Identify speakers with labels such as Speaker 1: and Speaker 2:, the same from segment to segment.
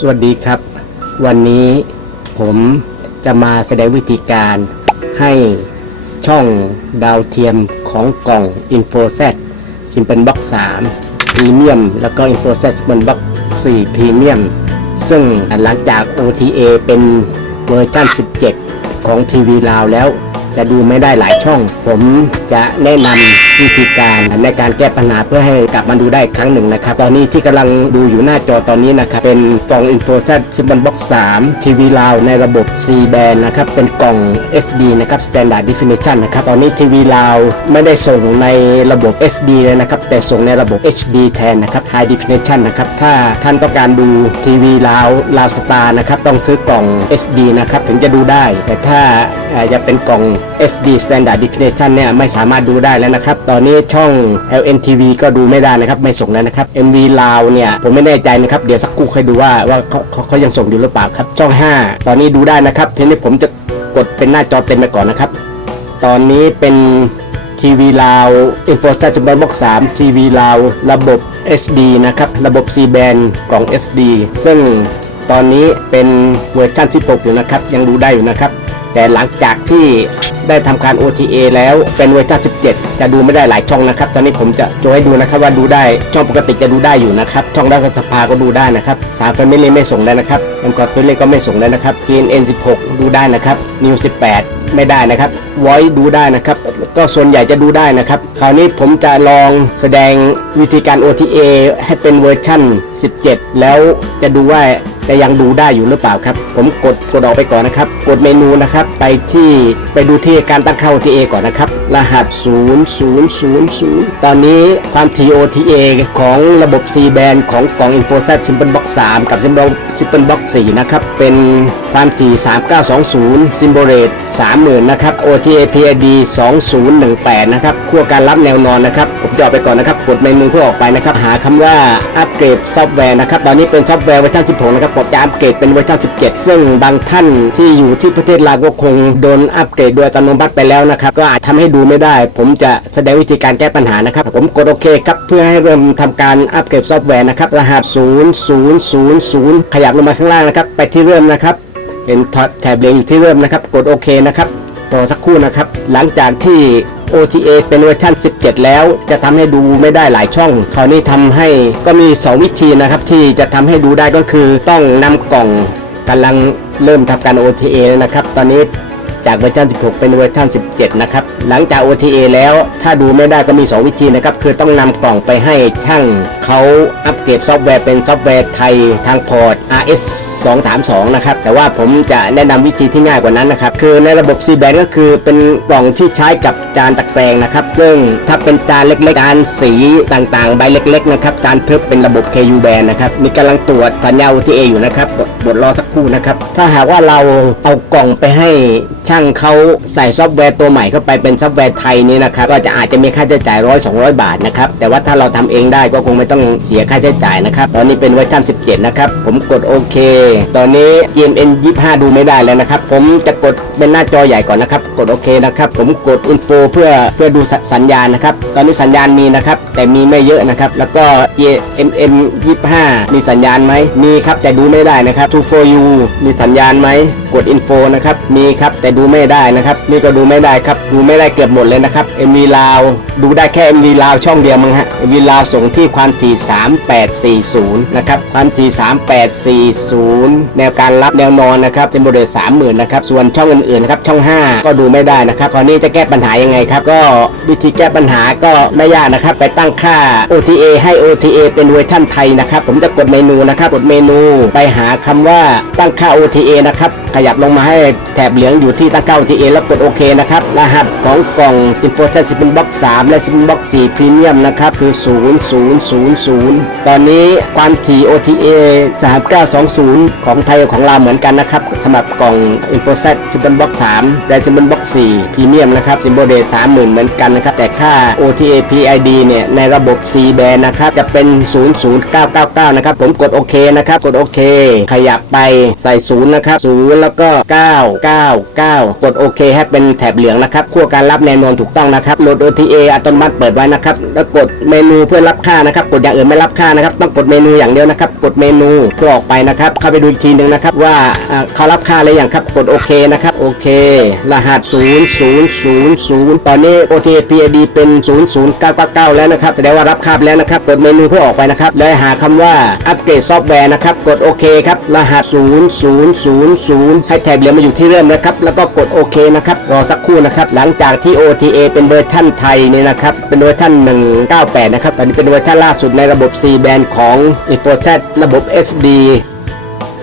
Speaker 1: สวัสดีครับ วันนี้ผมจะมาแสดงวิธีการให้ช่องดาวเทียมของกล่อง InfoSet Simple Box 3 Premium แล้วก็ InfoSet Simple Box 4 Premium ซึ่งหลังจาก OTA เป็นเวอร์ชัน17 ของทีวีลาวแล้ว จะดูไม่ได้หลายช่อง ผม จะแนะนำวิธีการในการแก้ปัญหาเพื่อให้กลับมาดูได้อีกครั้งหนึ่งนะครับ ตอนนี้ที่กำลังดูอยู่หน้าจอตอนนี้นะครับ เป็นกล่อง InfoSat Symbol Box 3ทีวีลาวในระบบ C band นะครับ เป็นกล่อง SD นะครับ Standard Definition นะครับ ตอนนี้ทีวีลาวไม่ได้ส่งในระบบ SD เลยนะครับ แต่ส่งในระบบ HD แทนนะครับ High Definition นะครับ ถ้าท่านต้องการดูทีวีลาวลาวสตาร์นะครับ ต้องซื้อกล่อง SD นะครับ ถึงจะดูได้ แต่ถ้าอ่อจะเป็นกล่อง SD Standard Definition เนี่ยไม่สามารถดูได้แล้วนะครับ ตอนนี้ช่อง LNTV ก็ดูไม่ได้นะครับ ไม่ส่งแล้วนะครับ MV ลาวเนี่ยผมไม่แน่ใจนะครับ เดี๋ยวสักครู่ค่อยดูว่าว่าเขาเขาเขายังส่งอยู่หรือเปล่าครับ ช่อง 5 ตอนนี้ดูได้นะครับ ทีนี้ผมจะกดเป็นหน้าจอเต็มไปก่อนนะครับ ตอนนี้เป็นทีวีลาว InfoSat Symbol Box 3ทีวีลาว ระบบ SD นะครับ ระบบ C band กล่อง SD ซึ่งตอนนี้เป็นเวอร์ชัน16อยู่นะครับ ยังดูได้อยู่นะครับ แต่หลังจากที่ ได้ทำการ OTA แล้วเป็นเวอร์ชัน17 จะดูไม่ได้หลายช่องนะครับ ตอนนี้ผมจะโชว์ให้ดูนะครับว่าดูได้ช่องปกติจะดูได้อยู่นะครับ ช่องรัฐสภาก็ดูได้นะครับสามแฟมิลี่ไม่ส่งได้นะครับเอ็มคอร์ตัวเลก็ไม่ส่งได้นะครับ TNN 16 ดูได้นะครับ New 18 ไม่ได้นะครับ Voice ดูได้นะครับ ก็ส่วนใหญ่จะดูได้นะครับ คราวนี้ผมจะลองแสดงวิธีการ OTA ให้เป็นเวอร์ชั่น 17 แล้วจะดูว่า จะยังดูได้อยู่หรือเปล่าครับ ผมกดกดออกไปก่อนนะครับ กดเมนูนะครับ ไปที่ไปดูที่การตั้งค่า OTA ก่อนนะครับ รหัส 0000 ตอนนี้ความถี่ OTA ของระบบ C band ของกล่อง InfoSat Simple Box 3 กับ Simple Simple Box 4 นะครับ เป็นความถี่ 3920 Symbol Rate 30,000 นะครับ OTA PID 2018 นะครับขั้วการรับแนวนอนนะครับ ผมจะออกไปก่อนนะครับ กดเมนูเพื่อออกไปนะครับ หาคำว่าอัปเกรดซอฟต์แวร์นะครับ ตอนนี้เป็นซอฟต์แวร์เวอร์ชัน16 นะครับผมจะอัปเกรดเป็นเวอร์ชัน17 ซึ่งบางท่านที่อยู่ที่ประเทศลาวก็คงโดนอัปเกรดโดยอัตโนมัติไปแล้วนะครับ ก็อาจทำให้ดูไม่ได้ ผมจะแสดงวิธีการแก้ปัญหานะครับ ผมกดโอเคครับ เพื่อให้เริ่มทำการอัปเกรดซอฟต์แวร์นะครับ รหัส 0000 ขยับลงมาข้างล่างนะครับ ไปที่เริ่มนะครับ เห็นแถบเหลืองอยู่ที่เริ่มนะครับ กดโอเคนะครับรอสักครู่นะครับ หลังจากที่ OTA เป็นเวอร์ชัน17 แล้ว จะทำให้ดูไม่ได้หลายช่องคราวนี้ทำให้ก็มี 2 วิธีนะครับ ที่จะทำให้ดูได้ก็คือต้องนำกล่องกำลังเริ่มทำการ OTA นะครับ ตอนนี้ จากเวอร์ชัน 16 เป็นเวอร์ชัน 17 นะครับ หลังจาก OTA แล้วถ้าดูไม่ได้ก็มี 2 วิธีนะครับ คือต้องนำกล่องไปให้ช่างเขาอัปเกรดซอฟต์แวร์เป็นซอฟต์แวร์ไทยทางพอร์ต RS 232 นะครับ แต่ว่าผมจะแนะนำวิธีที่ง่ายกว่านั้นนะครับ คือในระบบ C band ก็คือเป็นกล่องที่ใช้กับจานตะแกรงนะครับ ซึ่งถ้าเป็นจานเล็กๆจานสีต่างๆ ใบเล็กๆนะครับจานเพิบเป็นระบบ KU band นะครับ มีกำลังตรวจสัญญา OTA อยู่นะครับบดบดรอสักครู่นะครับ ถ้าหากว่าเราเอากล่องไปให้ช่างเขาใส่ซอฟต์แวร์ตัวใหม่เข้าไปเป็นซอฟต์แวร์ไทยนี่นะครับก็จะอาจจะมีค่าใช้จ่ายร้อยสองบาทนะครับแต่ว่าถ้าเราทำเองได้ก็คงไม่ต้องเสียค่าใช้จ่ายนะครับตอนนี้เป็นเวอร์ชัน17 นะครับ ผมกดโอเค ตอนนี้ GMN 25 ดูไม่ได้แล้วนะครับ ผมจะกดเป็นหน้าจอใหญ่ก่อนนะครับ กดโอเคนะครับ ผมกด info เพื่อเพื่อดูสสัญญาณนะครับ ตอนนี้สัญญาณมีนะครับ แต่มีไม่เยอะนะครับ แล้วก็ GMM 25 มีสัญญาณไหม มีครับ แต่ดูไม่ได้นะครับ True for you มีสัญญาณไหม กด info นะครับ มีครับ แต่ดูไม่ได้นะครับ นี่ก็ดูไม่ได้ครับ ดูไม่ได้เกือบหมดเลยนะครับ MV ลาว ดูได้แค่ MV ลาวช่องเดียวมั้งฮะ MV ลาวส่งที่ความถี่ 3840 นะครับ ความถี่ 3840 แนวการรับแนวนอนนะครับเต็มบริเวณ30,000 นะครับ ส่วนช่องอื่นๆนะครับช่อง 5 ก็ดูไม่ได้นะครับคราวนี้จะแก้ปัญหายังไงครับก็วิธีแก้ปัญหาก็ไม่ยากนะครับ ไปตั้งค่า OTA ให้ OTA เป็นเวอร์ชันไทยนะครับ ผมจะกดเมนูนะครับกดเมนูไปหาคำว่าตั้งค่า OTA นะครับขยับลงมาให้แถบเหลืองอยู่ที่ตั้งค่า OTA แล้วกดโอเคนะครับ รหัสของกล่อง InfoSat Simple Box 3 และ Simple Box 4 Premium นะครับ คือ 0000 ตอนนี้ความถี่ OTA 3920 ของไทยของเราวเหมือนกันนะครับสำหรับกล่อง InfoSat Simple Box 3และ Simple Box 4 Premium นะครับ Symbol Day 30,000 เหมือนกันนะครับ แต่ค่า OTA PID เนี่ย ในระบบ C band นะครับ จะเป็น 00999 นะครับ ผมกดโอเคนะครับ กดโอเค ขยับไปใส่ศูนย์นะครับศูนย์แล้วก็ 999 กดโอเคให้เป็นแถบเหลืองนะครับขั้วการรับแนวนอนถูกต้องนะครับโหลด OTA อัตโนมัติเปิดไว้นะครับ แล้วกดเมนูเพื่อรับค่านะครับ กดอย่างอื่นไม่รับค่านะครับ ต้องกดเมนูอย่างเดียวนะครับ กดเมนูเพื่อออกไปนะครับ เข้าไปดูอีกทีหนึ่งนะครับ ว่าเขารับค่าอะไรอย่างครับ กดโอเคนะครับ โอเค รหัส 0000 ตอนนี้ OTPAD เป็น 00999 แล้วนะครับ แสดงว่ารับค่าไปแล้วนะครับ กดเมนูเพื่อออกไปนะครับ แล้วหาคำว่าอัปเกรดซอฟต์แวร์นะครับ กดโอเคครับ รหัส 0000 ให้แท็บเหลือมาอยู่ที่เริ่มนะครับ แล้วก็กดโอเคนะครับ รอสักครู่นะครับ หลังจากที่ OTA เป็นเวอร์ชั่นไทยเนี่ยนะครับ เป็นเวอร์ชัน198 นะครับ ตอนนี้เป็นเวอร์ชันล่าสุดในระบบ C band ของ i n f o s e t ระบบ SD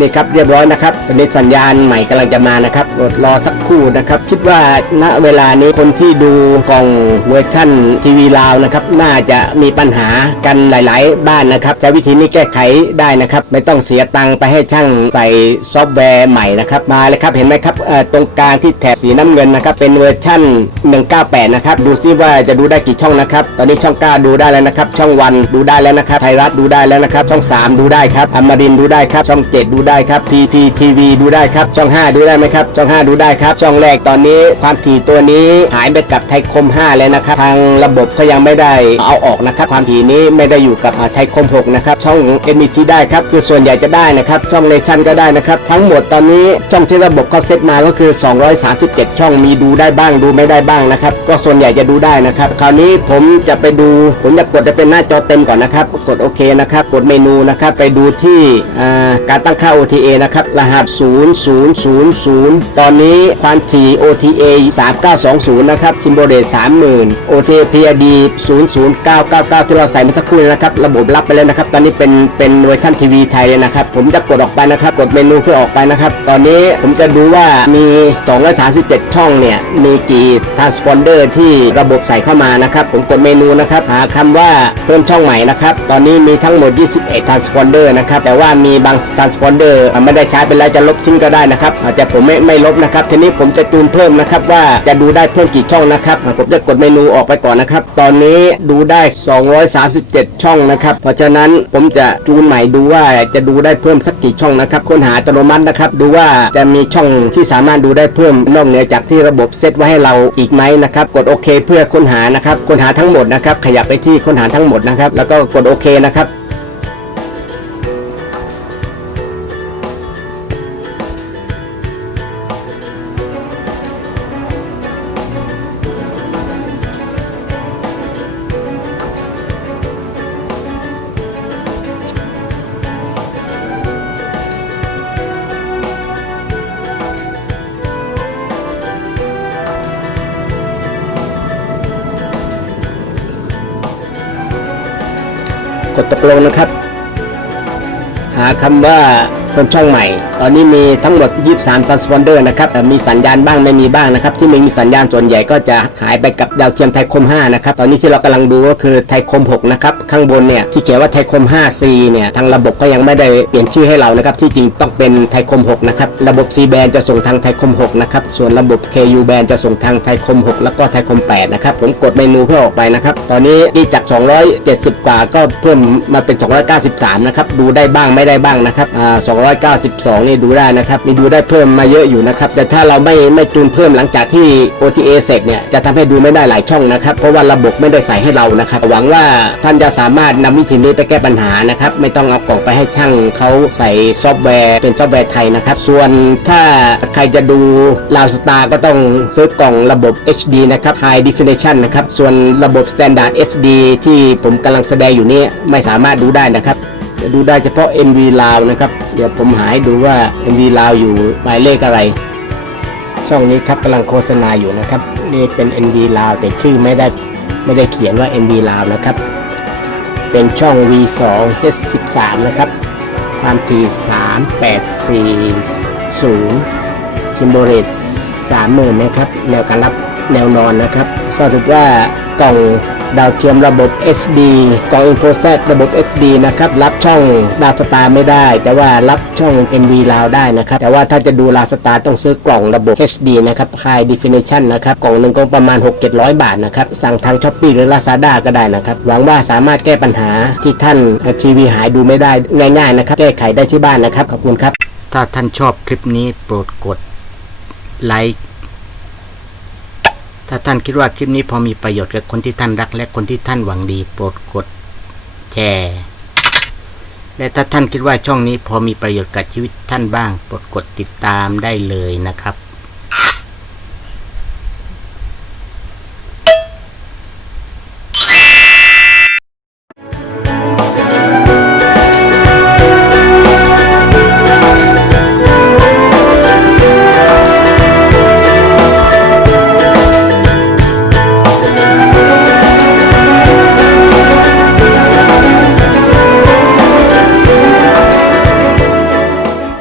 Speaker 1: นี่ครับเรียบร้อยนะครับตอนนี้สัญญาณใหม่กำลังจะมานะครับกดรอสักครู่นะครับ คิดว่าณเวลานี้คนที่ดูกล่องเวอร์ชั่นทีวีลาวนะครับ น่าจะมีปัญหากันหลาย ๆ บ้านนะครับใช้วิธีนี้แก้ไขได้นะครับ ไม่ต้องเสียตังค์ไปให้ช่างใส่ซอฟต์แวร์ใหม่นะครับ มาเลยครับเห็นไหมครับตรงกลางที่แถบสีน้ำเงินนะครับ เป็นเวอร์ชั่น 198 นะครับ ดูซิว่าจะดูได้กี่ช่องนะครับ ตอนนี้ช่อง 9 ดูได้แล้วนะครับ ช่องวันดูได้แล้วนะครับ ไทยรัฐดูได้แล้วนะครับ ช่อง 3 ดูได้ครับอมรินดูได้ครับ ช่อง 7 ดูได้ครับ PPTV ดูได้ครับ ช่อง 5 ดูได้ไหมครับ ช่อง 5 ดูได้ครับ ช่องแรกตอนนี้ความถี่ตัวนี้หายไปกับไทยคม 5 แล้วนะครับ ทางระบบก็ยังไม่ได้เอาออกนะครับ ความถี่นี้ไม่ได้อยู่กับไทยคม 6 นะครับ ช่อง NBT ได้ครับ คือส่วนใหญ่จะได้นะครับ ช่องเลชันก็ได้นะครับ ทั้งหมดตอนนี้ช่องที่ระบบเขาเซตมาก็คือ 237 ช่องมีดูได้บ้างดูไม่ได้บ้างนะครับ ก็ส่วนใหญ่จะดูได้นะครับ คราวนี้ผมจะไปดู ผมจะกดจะเป็นหน้าจอเต็มก่อนนะครับ กดโอเคนะครับ กดเมนูนะครับ ไปดูที่อ่า การตั้งค่า OTA นะครับรหัส 0000 ตอนนี้ความถี่ OTA 3920 นะครับซิมโบเดต30,000 OTA PAD 00999 ที่เราใส่เมื่อสักครู่นะครับ ระบบรับไปแล้วนะครับ ตอนนี้เป็นเป็นเวอร์ชันทีวีไทยเลยนะครับ ผมจะกดออกไปนะครับ กดเมนูเพื่อออกไปนะครับ ตอนนี้ผมจะดูว่ามี 237 ช่องเนี่ย มีกี่ทรานสปอนเดอร์ที่ระบบใส่เข้ามานะครับ ผมกดเมนูนะครับ หาคำว่าเพิ่มช่องใหม่นะครับ ตอนนี้มีทั้งหมด 21ทรานสปอนเดอร์นะครับ แต่ว่ามีบางทรานสปอนเดอร์ไม่ได้ใช้ไปแล้วจะลบทิ้งก็ได้นะครับแต่ผมไม่ไม่ลบนะครับทีนี้ผมจะจูนเพิ่มนะครับว่าจะดูได้เพิ่มกี่ช่องนะครับผมจะกดเมนูออกไปก่อนนะครับ ตอนนี้ดูได้ 237 ช่องนะครับเพราะฉะนั้นผมจะจูนใหม่ดูว่าจะดูได้เพิ่มสักกี่ช่องนะครับค้นหาอัตโนมัตินะครับ ดูว่าจะมีช่องที่สามารถดูได้เพิ่มนอกเหนือจากที่ระบบเซตไว้ให้เราอีกไหมนะครับกดโอเค เพื่อค้นหานะครับค้นหาทั้งหมดนะครับขยับไปที่ค้นหาทั้งหมดนะครับแล้วก็กดโอเคนะครับ กดตกลงนะครับ หาคำว่า เพิ่มช่องใหม่ ตอนนี้มีทั้งหมด 23 transponder นะครับมีสัญญาณบ้างไม่มีบ้างนะครับ ที่ไม่มีสัญญาณส่วนใหญ่ก็จะหายไปกับดาวเทียมไทยคม 5 นะครับ ตอนนี้ที่เรากำลังดูก็คือไทยคม 6 นะครับ ข้างบนเนี่ยที่เขียนว่าไทยคม 5C เนี่ยทางระบบก็ยังไม่ได้เปลี่ยนชื่อให้เรานะครับที่จริงต้องเป็นไทยคม 6 นะครับ ระบบ C band จะส่งทางไทยคม 6 นะครับ ส่วนระบบ KU band จะส่งทางไทยคม 6 แล้วก็ไทยคม 8 นะครับ ผมกดเมนูเพื่อออกไปนะครับ ตอนนี้ที่จาก 270 กว่าก็เพิ่มมาเป็น 293 นะครับ ดูได้บ้างไม่ได้บ้างนะครับอ่า292 นี่ดูได้นะครับมีดูได้เพิ่มมาเยอะอยู่นะครับ แต่ถ้าเราไม่ไม่จูนเพิ่มหลังจากที่ OTA เสร็จเนี่ยจะทำให้ดูไม่ได้หลายช่องนะครับ เพราะว่าระบบไม่ได้ใส่ให้เรานะครับ หวังว่าท่านจะสามารถนำวิธีนี้ไปแก้ปัญหานะครับ ไม่ต้องเอากล่องไปให้ช่างเขาใส่ซอฟต์แวร์เป็นซอฟต์แวร์ไทยนะครับ ส่วนถ้าใครจะดูลาวสตาร์ก็ต้องซื้อกล่องระบบ HD นะครับ High Definition นะครับ ส่วนระบบ Standard SD ที่ผมกำลังแสดงอยู่นี้ไม่สามารถดูได้นะครับ จะดูได้เฉพาะ MV ลาวนะครับ เดี๋ยวผมหาให้ดูว่า MV ลาวอยู่หมายเลขอะไร ช่องนี้ครับกำลังโฆษณาอยู่นะครับนี่เป็น MV ลาวแต่ชื่อไม่ได้ไม่ได้เขียนว่า MV ลาวนะครับ เป็นช่อง V2 H13 นะครับ ความถี่3840ซิมโบเรต30,000นะครับแนวการรับ แนวนอนนะครับ สรุปว่ากล่องดาวเทียมระบบ SD กล่อง InfoSat ระบบ SD นะครับ รับช่องดาวสตาร์ไม่ได้ แต่ว่ารับช่อง NV ลาวได้นะครับ แต่ว่าถ้าจะดูลาวสตาร์ต้องซื้อกล่องระบบ HD นะครับ High Definition นะครับ กล่องหนึ่งก็ประมาณ 6-700 บาทนะครับ สั่งทาง Shopee หรือ Lazada ก็ได้นะครับ หวังว่าสามารถแก้ปัญหาที่ท่านทีวีหายดูไม่ได้ง่ายๆนะครับ แก้ไขได้ที่บ้านนะครับ ขอบคุณครับ
Speaker 2: ถ้าท่านชอบคลิปนี้โปรดกดไลค์
Speaker 1: ถ้าท่านคิดว่าคลิปนี้พอมีประโยชน์กับคนที่ท่านรัก และคนที่ท่านหวังดีโปรดกดแชร์และถ้าท่านคิดว่าช่องนี้พอมีประโยชน์กับชีวิตท่านบ้างโปรดกดติดตามได้เลยนะครับ